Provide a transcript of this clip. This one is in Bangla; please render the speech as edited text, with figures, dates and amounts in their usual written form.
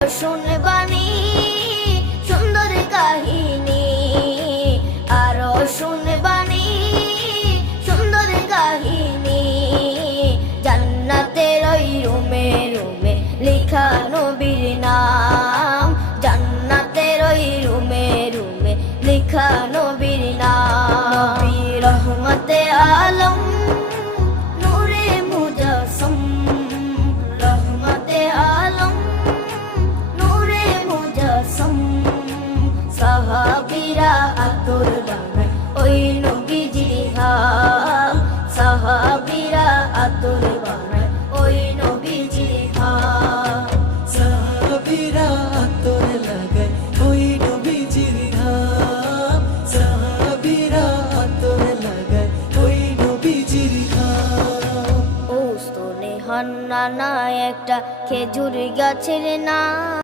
শুনবানি সুন্দর কাহিনী, আরো শুনবানি সুন্দর কাহিনী। জান্নাতের ওই রুমে রুমে লেখা নবীর নাম, জান্নাতের ওই রুমে রুমে লেখা নবীর নাম। নবী রহমতে আলম নূরে মুজাসসম, রহমতে আলম নূরে মুজাসসম। সাহাবীরা আতর বানায় ওই নবীজির ঘাম, সাহাবীরা আতর বানায় ওই নবীজির ঘাম। সাহাবীরা আতর লাগায় ওই নবীজির ঘাম, সাহাবীরা আতর লাগায় ওই নবীজির ঘাম। ও স্তনে হান্নানা একটা খেজুর গাছের নাম।